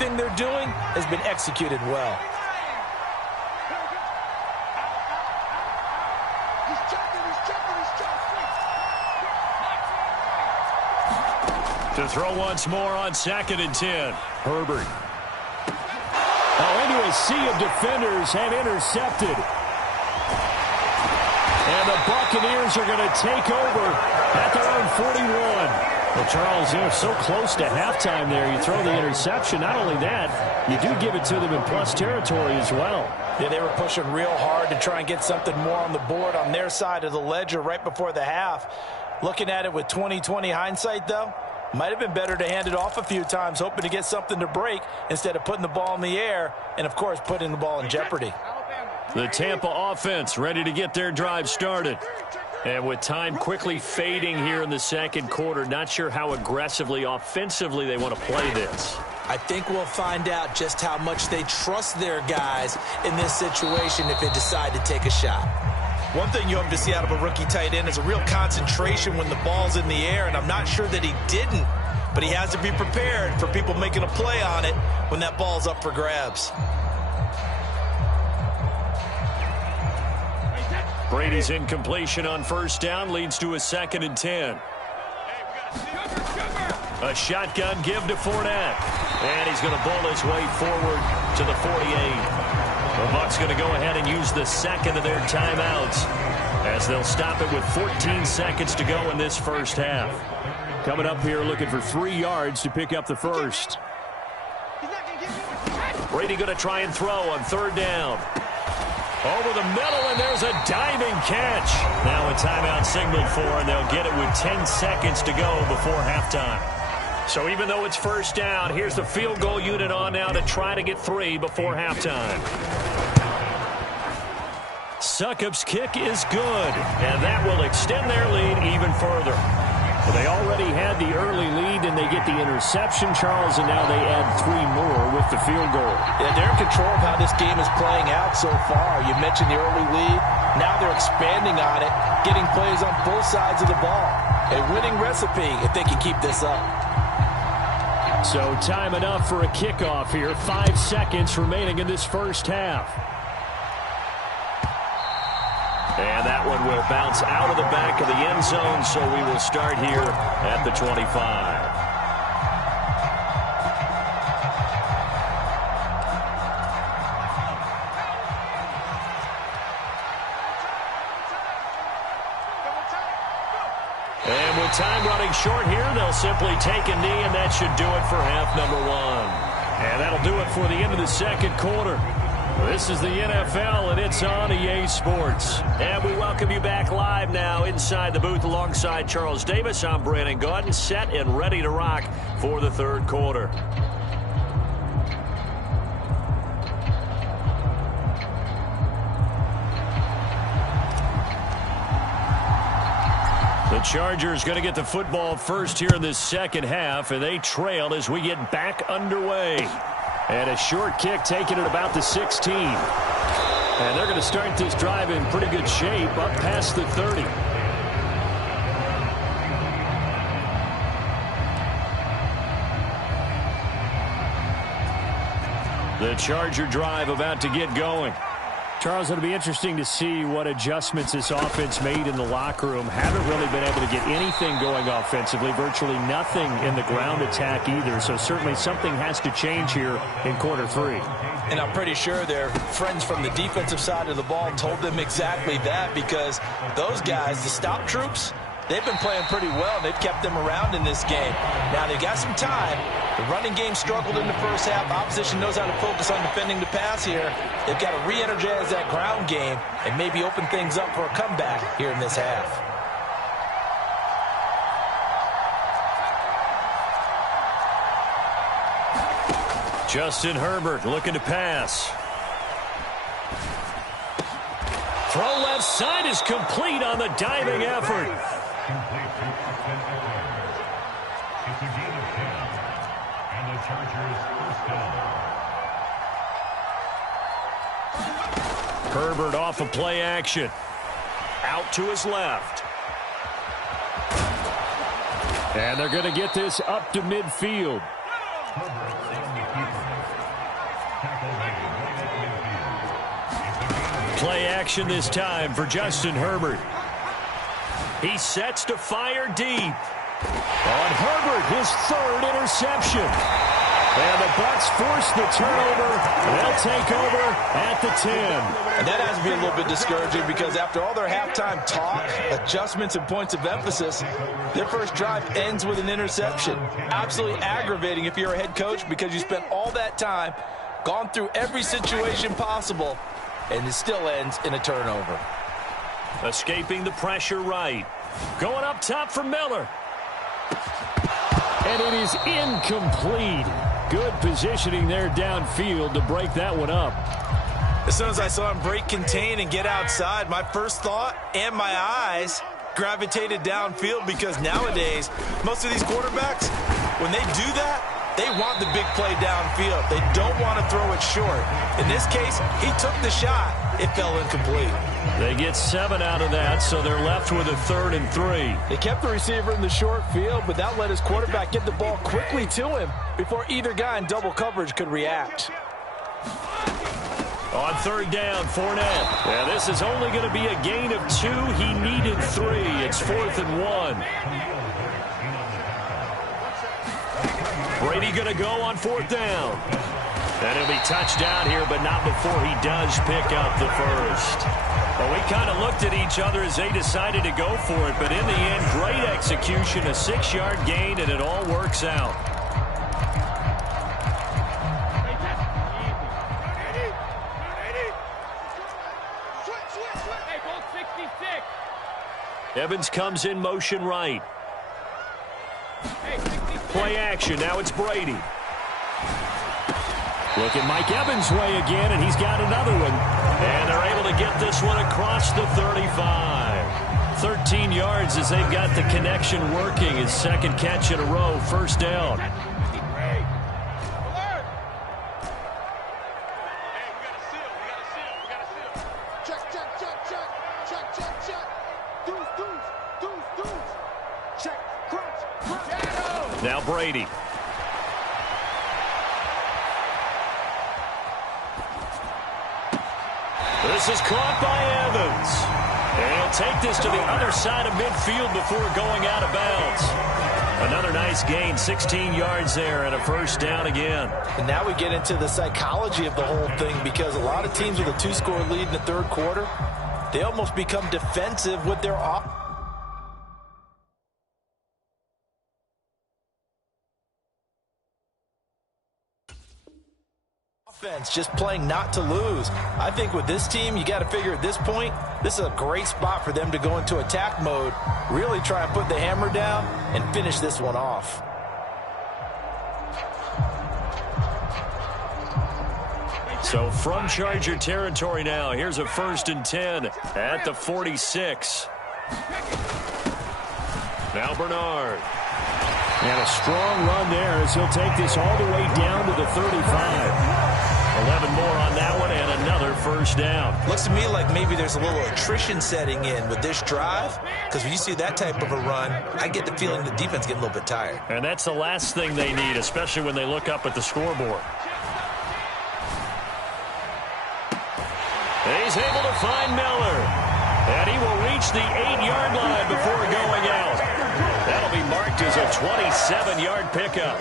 everything they're doing has been executed well. To throw once more on 2nd and 10. Herbert. Oh, into a sea of defenders and intercepted. And the Buccaneers are going to take over at their own 41. Well, Charles, they're so close to halftime there. You throw the interception. Not only that, you do give it to them in plus territory as well. Yeah, they were pushing real hard to try and get something more on the board on their side of the ledger right before the half. Looking at it with 20/20 hindsight, though, might have been better to hand it off a few times, hoping to get something to break instead of putting the ball in the air and, of course, putting the ball in jeopardy. The Tampa offense ready to get their drive started. And with time quickly fading here in the second quarter, not sure how aggressively, offensively they want to play this. I think we'll find out just how much they trust their guys in this situation if they decide to take a shot. One thing you hope to see out of a rookie tight end is a real concentration when the ball's in the air, and I'm not sure that he didn't, but he has to be prepared for people making a play on it when that ball's up for grabs. Brady's incompletion on first down leads to a 2nd and 10. A shotgun give to Fournette. And he's going to bowl his way forward to the 48. The Bucs going to go ahead and use the second of their timeouts as they'll stop it with 14 seconds to go in this first half. Coming up here looking for 3 yards to pick up the first. Brady going to try and throw on 3rd down. Over the middle, and there's a diving catch. Now a timeout signaled for, and they'll get it with 10 seconds to go before halftime. So even though it's first down, here's the field goal unit on now to try to get 3 before halftime. Succop's kick is good, and that will extend their lead even further. Well, they already had the early lead, and they get the interception, Charles, and now they add 3 more with the field goal. Yeah, they're in control of how this game is playing out so far. You mentioned the early lead. Now they're expanding on it, getting plays on both sides of the ball. A winning recipe if they can keep this up. So time enough for a kickoff here. 5 seconds remaining in this first half. And that one will bounce out of the back of the end zone, so we will start here at the 25. And with time running short here, they'll simply take a knee, and that should do it for half number 1. And that'll do it for the end of the second quarter. This is the NFL, and it's on EA Sports. And we welcome you back live now inside the booth alongside Charles Davis. I'm Brandon Gaudin, set and ready to rock for the third quarter. The Chargers going to get the football first here in this second half, and they trail as we get back underway. And a short kick taken at about the 16. And they're going to start this drive in pretty good shape up past the 30. The Charger drive about to get going. Charles, it'll be interesting to see what adjustments this offense made in the locker room. Haven't really been able to get anything going offensively, virtually nothing in the ground attack either. So certainly something has to change here in quarter 3. And I'm pretty sure their friends from the defensive side of the ball told them exactly that, because those guys, the stop troops, they've been playing pretty well, and they've kept them around in this game. Now, they've got some time. The running game struggled in the first half. Opposition knows how to focus on defending the pass here. They've got to re-energize that ground game and maybe open things up for a comeback here in this half. Justin Herbert looking to pass. Throw left side is complete on the diving effort. Herbert off of play action. Out to his left. And they're going to get this up to midfield. Play action this time for Justin Herbert. He sets to fire deep. On Herbert, his third interception. And the Bucs force the turnover. They'll take over at the 10. And that has to be a little bit discouraging because after all their halftime talk, adjustments, and points of emphasis, their first drive ends with an interception. Absolutely aggravating if you're a head coach because you spent all that time, gone through every situation possible, and it still ends in a turnover. Escaping the pressure right. Going up top for Miller. And it is incomplete. Good positioning there downfield to break that one up. As soon as I saw him break contain and get outside, my first thought and my eyes gravitated downfield because nowadays, most of these quarterbacks, when they do that, they want the big play downfield. They don't want to throw it short. In this case, he took the shot. It fell incomplete. They get 7 out of that, so they're left with a 3rd and 3. They kept the receiver in the short field, but that let his quarterback get the ball quickly to him before either guy in double coverage could react. On 3rd down, Fournette. Yeah, this is only going to be a gain of 2. He needed 3. It's 4th and 1. Brady going to go on 4th down. And he'll be touchdown here, but not before he does pick up the first. Well, we kind of looked at each other as they decided to go for it, but in the end, great execution, a 6-yard gain, and it all works out. Evans comes in motion right. Play action. Now it's Brady. Look at Mike Evans' way again, and he's got another one. And they're able to get this one across the 35. 13 yards as they've got the connection working. His second catch in a row, first down. Now Brady. This is caught by Evans. And he'll take this to the other side of midfield before going out of bounds. Another nice gain, 16 yards there and a first down again. And now we get into the psychology of the whole thing because a lot of teams with a 2-score lead in the third quarter, they almost become defensive with their offense. Just playing not to lose. I think with this team, you got to figure at this point, this is a great spot for them to go into attack mode, really try and put the hammer down and finish this one off. So from Charger territory now, here's a 1st and 10 at the 46. Now Bernard. And a strong run there as he'll take this all the way down to the 35. 11 more on that one and another first down. Looks to me like maybe there's a little attrition setting in with this drive because when you see that type of a run, I get the feeling the defense getting a little bit tired. And that's the last thing they need, especially when they look up at the scoreboard. He's able to find Miller. And he will reach the 8-yard line before going out. That'll be marked as a 27-yard pickup.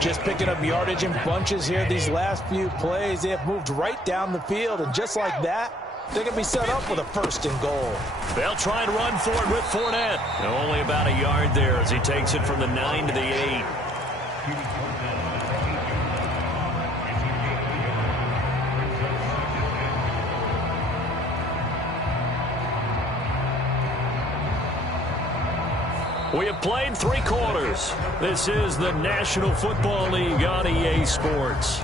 Just picking up yardage in bunches here these last few plays. They have moved right down the field, and just like that, they're going to be set up with a 1st and goal. They'll try and run for it with Fournette. Only about a yard there as he takes it from the 9 to the 8. We have played 3 quarters. This is the National Football League on EA Sports.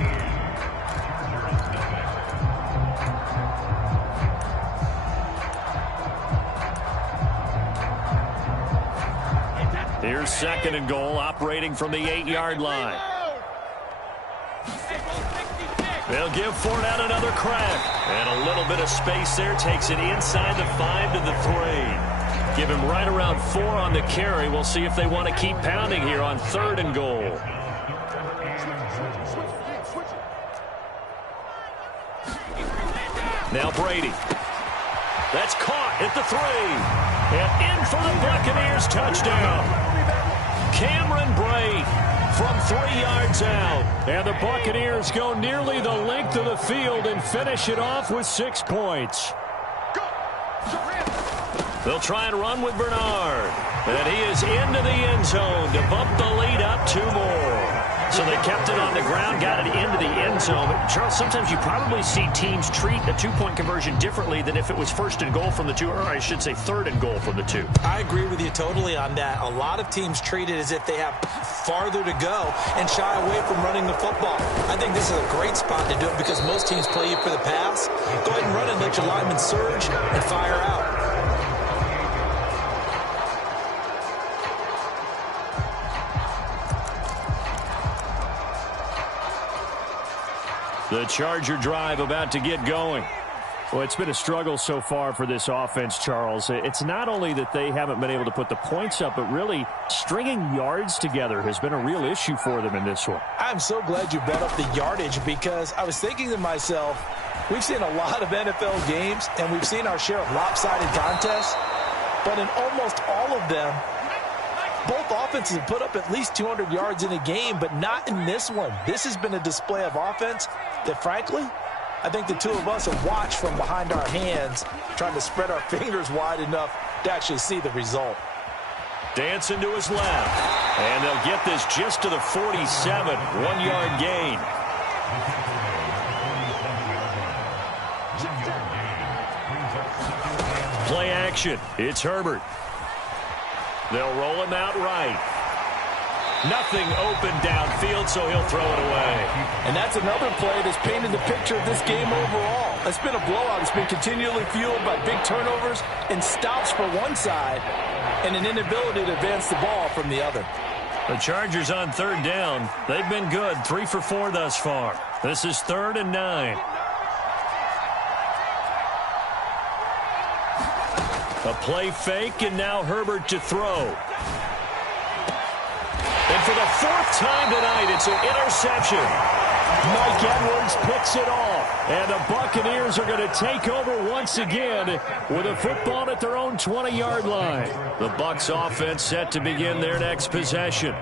Here's 2nd and goal, operating from the 8-yard line. They'll give Fournette another crack. And a little bit of space there, takes it inside the 5 to the 3. Give him right around 4 on the carry. We'll see if they want to keep pounding here on 3rd and goal. Now Brady. That's caught at the 3. And in for the Buccaneers touchdown. Cameron Brate from 3 yards out. And the Buccaneers go nearly the length of the field and finish it off with 6 points. They'll try and run with Bernard. And he is into the end zone to bump the lead up 2 more. So they kept it on the ground, got it into the end zone. But Charles, sometimes you probably see teams treat a 2-point conversion differently than if it was 1st and goal from the 2, or I should say 3rd and goal from the 2. I agree with you totally on that. A lot of teams treat it as if they have farther to go and shy away from running the football. I think this is a great spot to do it because most teams play you for the pass. Go ahead and run it, let your linemen surge and fire out. The Charger drive about to get going. Well, it's been a struggle so far for this offense, Charles. It's not only that they haven't been able to put the points up, but really stringing yards together has been a real issue for them in this one. I'm so glad you brought up the yardage because I was thinking to myself, we've seen a lot of NFL games and we've seen our share of lopsided contests, but in almost all of them, both offenses have put up at least 200 yards in a game, but not in this one. This has been a display of offense that, frankly, I think the two of us have watched from behind our hands, trying to spread our fingers wide enough to actually see the result. Dancing to his left, and they'll get this just to the 47, 1-yard gain. Play action. It's Herbert. They'll roll him out right. Nothing open downfield, so he'll throw it away. And that's another play that's painted the picture of this game overall. It's been a blowout. It's been continually fueled by big turnovers and stops for one side and an inability to advance the ball from the other. The Chargers on 3rd down. They've been good, 3 for 4 thus far. This is 3rd and 9. A play fake, and now Herbert to throw. And for the 4th time tonight, it's an interception. Mike Edwards picks it off. And the Buccaneers are going to take over once again with a football at their own 20-yard line. The Bucs offense set to begin their next possession.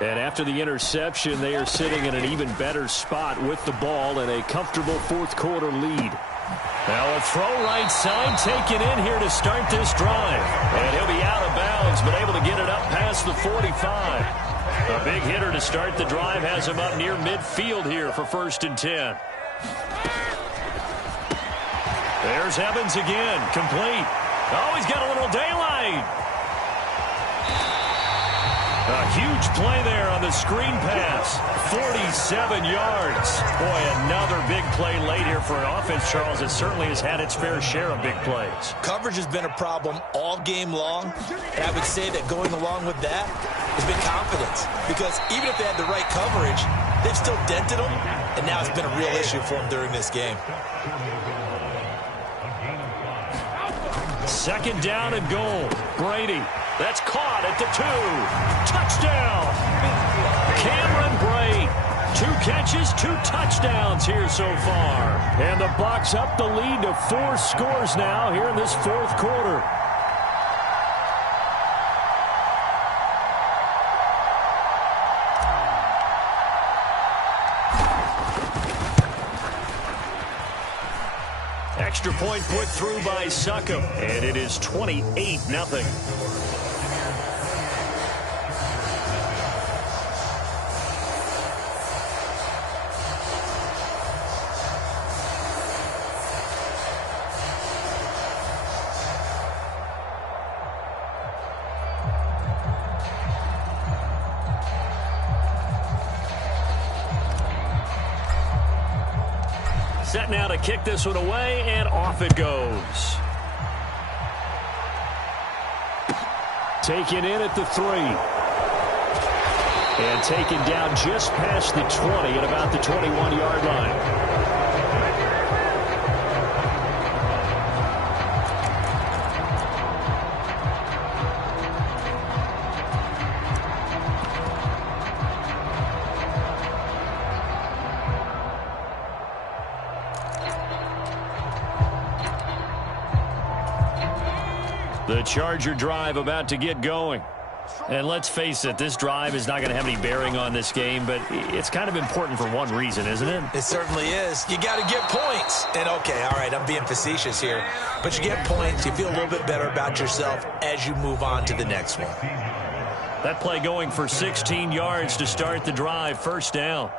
And after the interception, they are sitting in an even better spot with the ball and a comfortable 4th quarter lead. Now a throw right side taken in here to start this drive. And he'll be out of bounds, but able to get it up past the 45. A big hitter to start the drive has him up near midfield here for 1st and 10. There's Evans again, complete. Oh, he's got a little daylight. A huge play there on the screen pass. 47 yards. Boy, another big play late here for an offense, Charles. It certainly has had its fair share of big plays. Coverage has been a problem all game long, and I would say that going along with that has been confidence. Because even if they had the right coverage, they've still dented them, and now it's been a real issue for them during this game. 2nd down and goal. Brady. That's caught at the 2. Touchdown. Cameron Brate. 2 catches, 2 touchdowns here so far. And the Bucs up the lead to 4 scores now here in this 4th quarter. Extra point put through by Succop, and it is 28-0. Set now to kick this one away, and off it goes. Taken in at the 3. And taken down just past the 20 at about the 21-yard line. The Charger drive about to get going. And let's face it, this drive is not going to have any bearing on this game, but it's kind of important for one reason, isn't it? It certainly is. You got to get points. And, okay, all right, I'm being facetious here. But you get points, you feel a little bit better about yourself as you move on to the next one. That play going for 16 yards to start the drive. First down.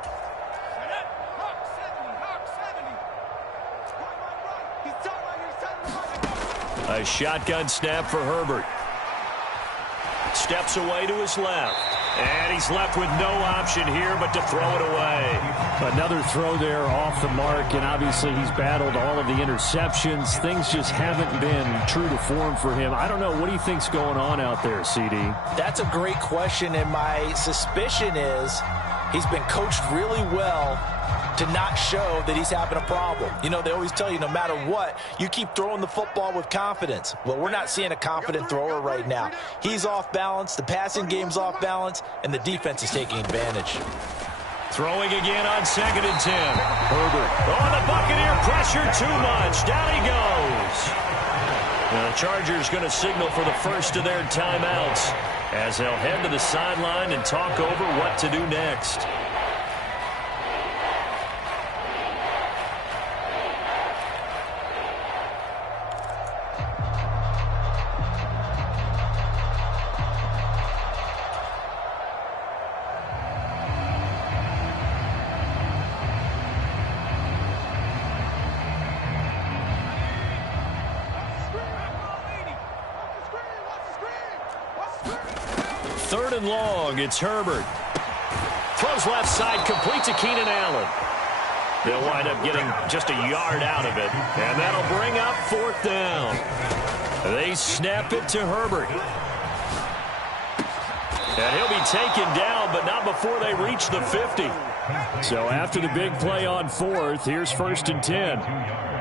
A shotgun snap for Herbert. Steps away to his left. And he's left with no option here but to throw it away. Another throw there off the mark, and obviously he's battled all of the interceptions. Things just haven't been true to form for him. I don't know. What do you think's going on out there, CD? That's a great question, and my suspicion is he's been coached really well to not show that he's having a problem. You know, they always tell you no matter what, you keep throwing the football with confidence. Well, we're not seeing a confident thrower right now. He's off balance, the passing game's off balance, and the defense is taking advantage. Throwing again on 2nd and 10. Herbert. Oh, the Buccaneer pressure too much. Down he goes. Now the Chargers going to signal for the first of their timeouts as they'll head to the sideline and talk over what to do next. Third and long, it's Herbert. Throws left side, complete to Keenan Allen. They'll wind up getting just a yard out of it, and that'll bring up 4th down. They snap it to Herbert. And he'll be taken down, but not before they reach the 50. So after the big play on 4th, here's 1st and 10.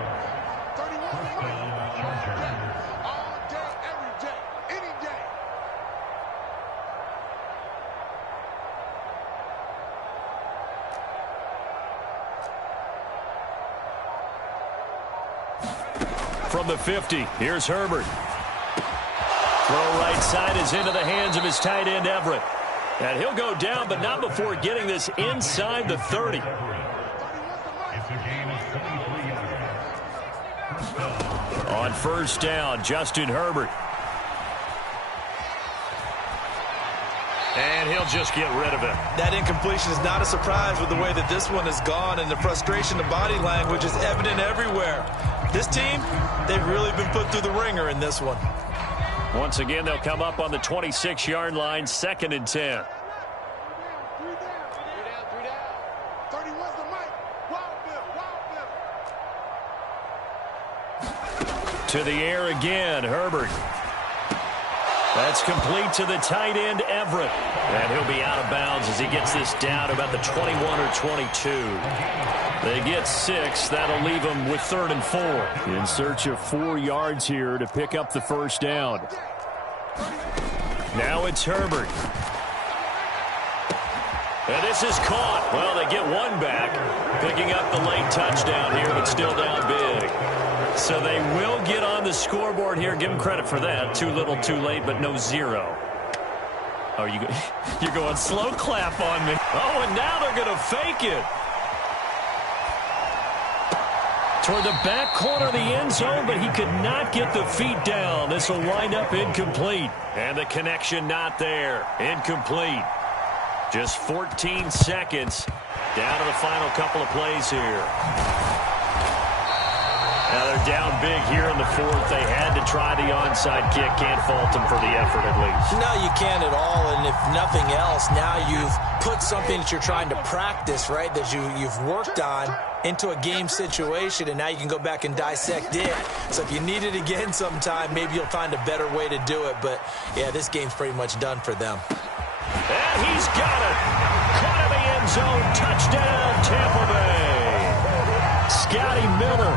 From the 50, here's Herbert. Throw right side is into the hands of his tight end, Everett. And he'll go down, but not before getting this inside the 30. On 1st down, Justin Herbert. And he'll just get rid of it. That incompletion is not a surprise with the way that this one has gone, and the frustration, the body language is evident everywhere. This team, they've really been put through the ringer in this one. Once again, they'll come up on the 26-yard line, 2nd and 10. To the air again, Herbert. That's complete to the tight end, Everett. And he'll be out of bounds as he gets this down about the 21 or 22. They get 6. That'll leave them with 3rd and 4. In search of 4 yards here to pick up the 1st down. Now it's Herbert. And this is caught. Well, they get one back, picking up the late touchdown here, but still down big. So they will get on the scoreboard here. Give them credit for that. Too little, too late, but no 0. Oh, you're going slow clap on me. Oh, and now they're going to fake it. Toward the back corner of the end zone, but he could not get the feet down. This will wind up incomplete. And the connection not there. Incomplete. Just 14 seconds down to the final couple of plays here. Now they're down big here in the 4th. They had to try the onside kick. Can't fault them for the effort at least. No, you can't at all. And if nothing else, now you've put something that you're trying to practice, right, that you've worked on into a game situation, and now you can go back and dissect it. So if you need it again sometime, maybe you'll find a better way to do it. But, yeah, this game's pretty much done for them. And he's got it. Caught in the end zone. Touchdown, Tampa Bay. Scotty Miller,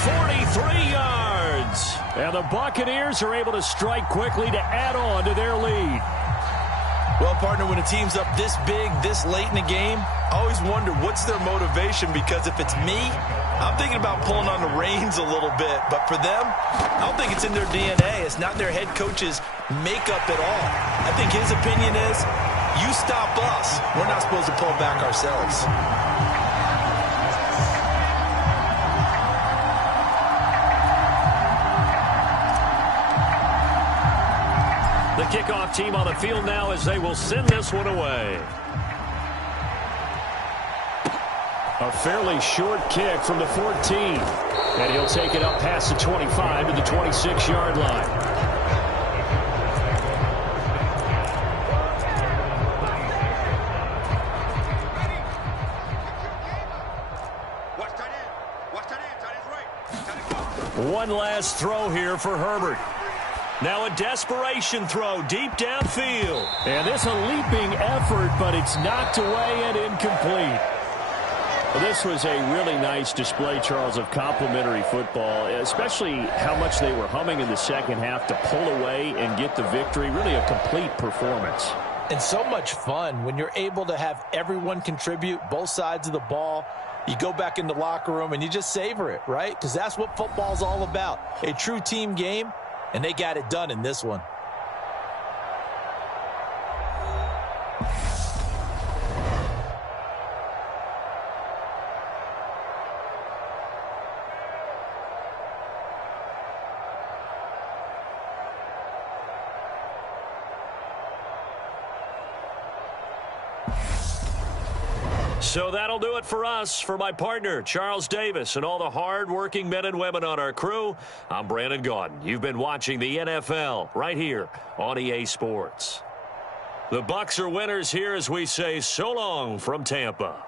43 yards. And the Buccaneers are able to strike quickly to add on to their lead. Well, partner, when a team's up this big, this late in the game, I always wonder what's their motivation, because if it's me, I'm thinking about pulling on the reins a little bit. But for them, I don't think it's in their DNA. It's not their head coach's makeup at all. I think his opinion is, you stop us, we're not supposed to pull back ourselves. The kickoff team on the field now as they will send this one away. A fairly short kick from the 14. And he'll take it up past the 25 to the 26-yard line. One last throw here for Herbert. Now a desperation throw deep downfield. And this a leaping effort, but it's knocked away and incomplete. Well, this was a really nice display, Charles, of complimentary football, especially how much they were humming in the second half to pull away and get the victory. Really a complete performance. And so much fun when you're able to have everyone contribute, both sides of the ball. You go back in the locker room and you just savor it, right? Because that's what football's all about. A true team game, and they got it done in this one. So that'll do it for us. For my partner, Charles Davis, and all the hard-working men and women on our crew, I'm Brandon Gaudin. You've been watching the NFL right here on EA Sports. The Bucs are winners here as we say so long from Tampa.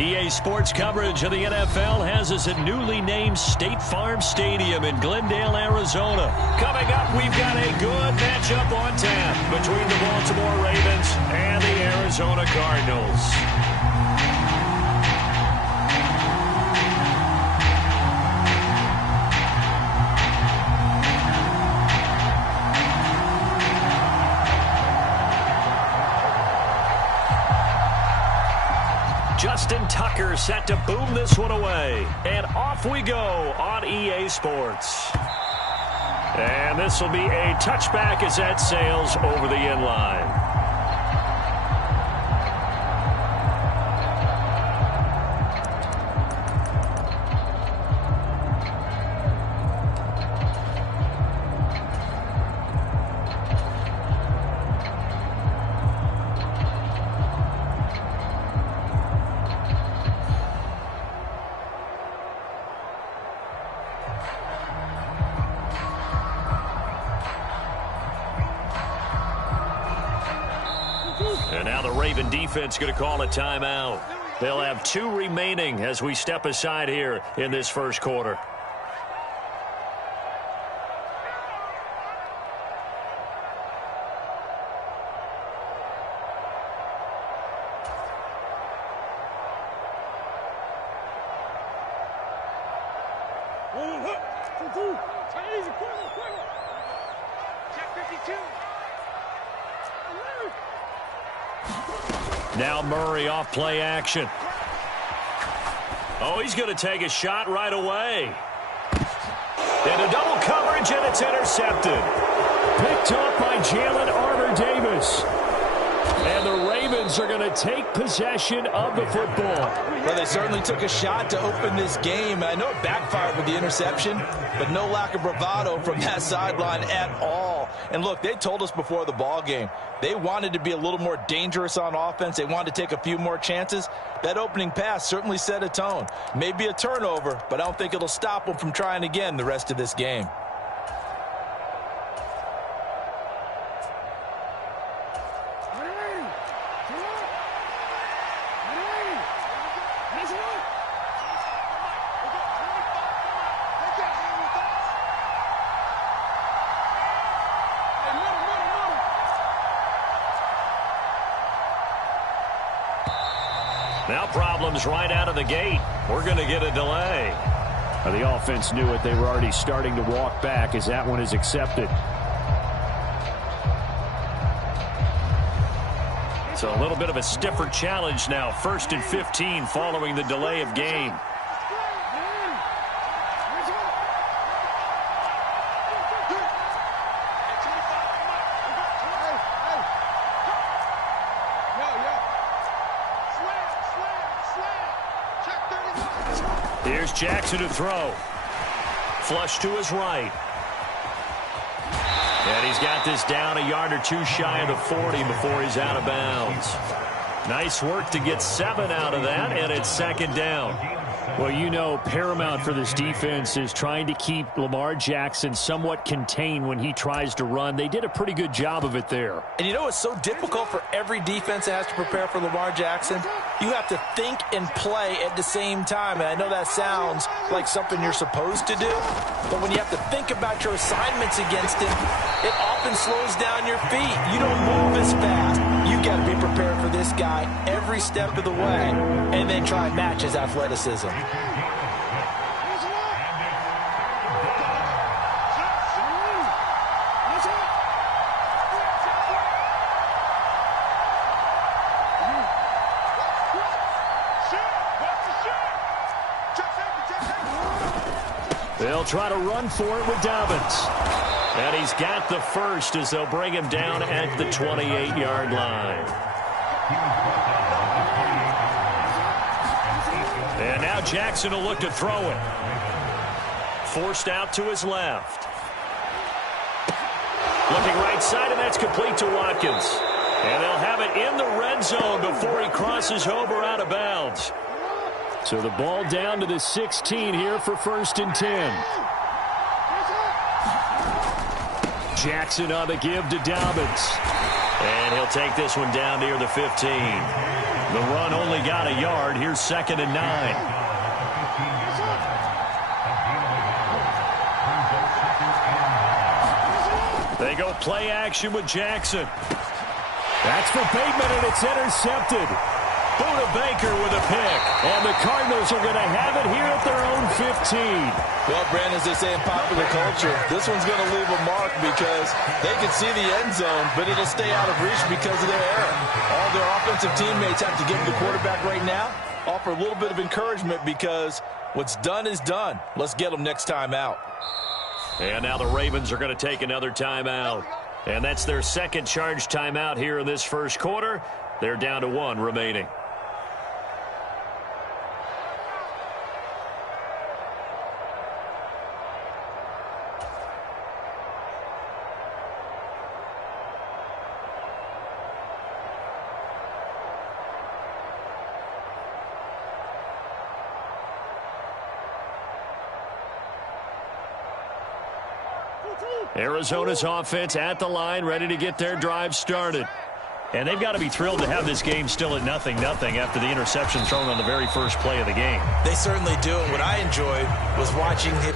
EA Sports coverage of the NFL has us at newly named State Farm Stadium in Glendale, Arizona. Coming up, we've got a good matchup on tap between the Baltimore Ravens and the Arizona Cardinals. Justin Tucker set to boom this one away. And off we go on EA Sports. And this will be a touchback as that sails over the end line. And now the Raven defense going to call a timeout. They'll have 2 remaining as we step aside here in this first quarter. Now Murray off play action. Oh, he's going to take a shot right away. And a double coverage, and it's intercepted. Picked up by Jalen Armour-Davis. And the Ravens are going to take possession of the football. Well, they certainly took a shot to open this game. I know it backfired with the interception, but no lack of bravado from that sideline at all. And look, they told us before the ball game, they wanted to be a little more dangerous on offense. They wanted to take a few more chances. That opening pass certainly set a tone. Maybe a turnover, but I don't think it'll stop them from trying again the rest of this game. Now problems right out of the gate. We're going to get a delay. The offense knew it. They were already starting to walk back as that one is accepted. So a little bit of a stiffer challenge now. 1st and 15 following the delay of game. Here's Jackson to throw. Flush to his right. And he's got this down a yard or 2 shy of the 40 before he's out of bounds. Nice work to get 7 out of that, and it's 2nd down. Well, you know, paramount for this defense is trying to keep Lamar Jackson somewhat contained when he tries to run. They did a pretty good job of it there. And you know it's so difficult for every defense that has to prepare for Lamar Jackson? You have to think and play at the same time. And I know that sounds like something you're supposed to do, but when you have to think about your assignments against him, it often slows down your feet. You don't move as fast. You got to be prepared for this guy every step of the way and then try and match his athleticism. They'll try to run for it with Dobbins. And he's got the first as they'll bring him down at the 28-yard line. And now Jackson will look to throw it. Forced out to his left. Looking right side, and that's complete to Watkins. And they'll have it in the red zone before he crosses over out of bounds. So the ball down to the 16 here for 1st and 10. Jackson on the give to Dobbins. And he'll take this one down near the 15. The run only got a yard. Here's 2nd and 9. They go play action with Jackson. That's for Bateman, and it's intercepted. Buda Baker with a pick. And the Cardinals are going to have it here at their own 15. Well, Brandon, as they say in popular culture, this one's going to leave a mark because they can see the end zone, but it'll stay out of reach because of their error. All their offensive teammates have to give the quarterback right now, offer a little bit of encouragement because what's done is done. Let's get them next time out. And now the Ravens are going to take another timeout. And that's their second charge timeout here in this first quarter. They're down to 1 remaining. Arizona's offense at the line, ready to get their drive started. And they've got to be thrilled to have this game still at 0-0 after the interception thrown on the very first play of the game. They certainly do. And what I enjoyed was watching him.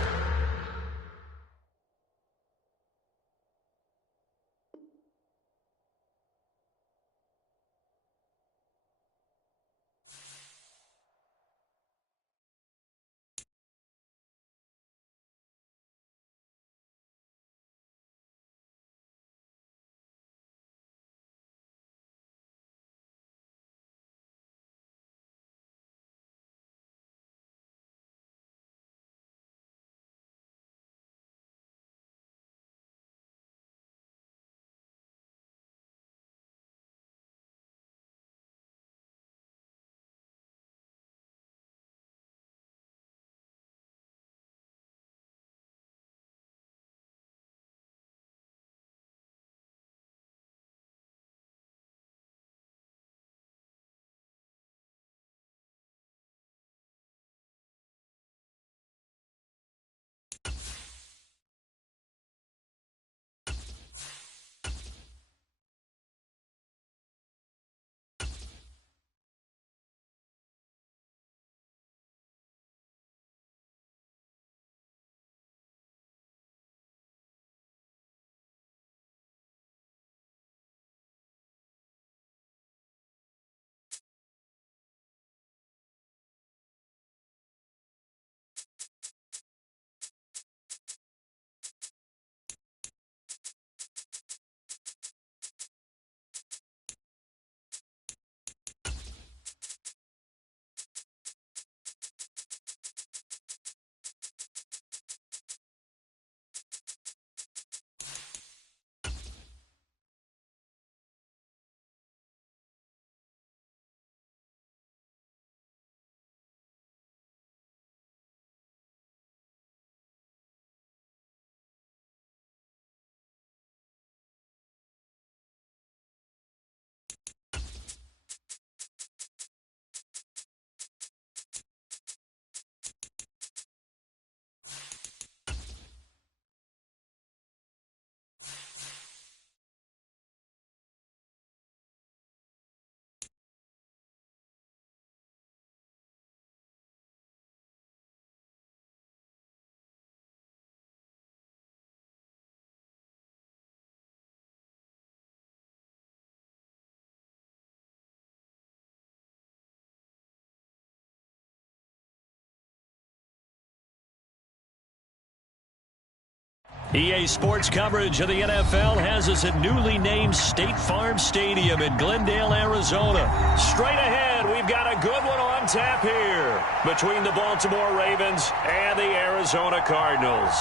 EA Sports coverage of the NFL has us at newly named State Farm Stadium in Glendale, Arizona. Straight ahead, we've got a good one on tap here between the Baltimore Ravens and the Arizona Cardinals.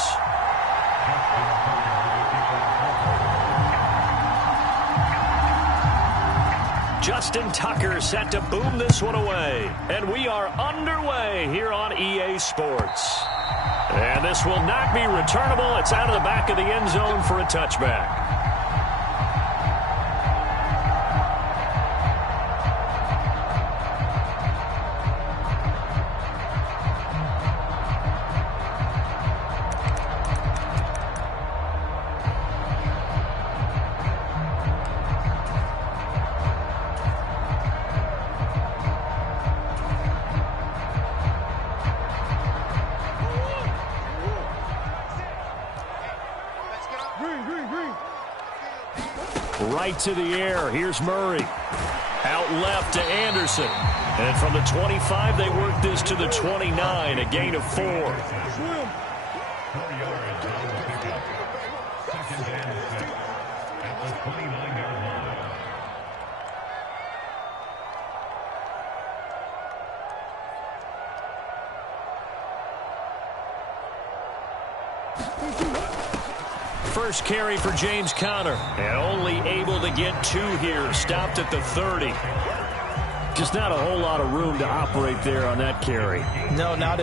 Justin Tucker set to boom this one away. And we are underway here on EA Sports. And this will not be returnable. It's out of the back of the end zone for a touchback. Right to the air. Here's Murray. Out left to Anderson. And from the 25, they work this to the 29, a gain of 4. First carry for James Conner. And only able to get 2 here. Stopped at the 30. Just not a whole lot of room to operate there on that carry. No, not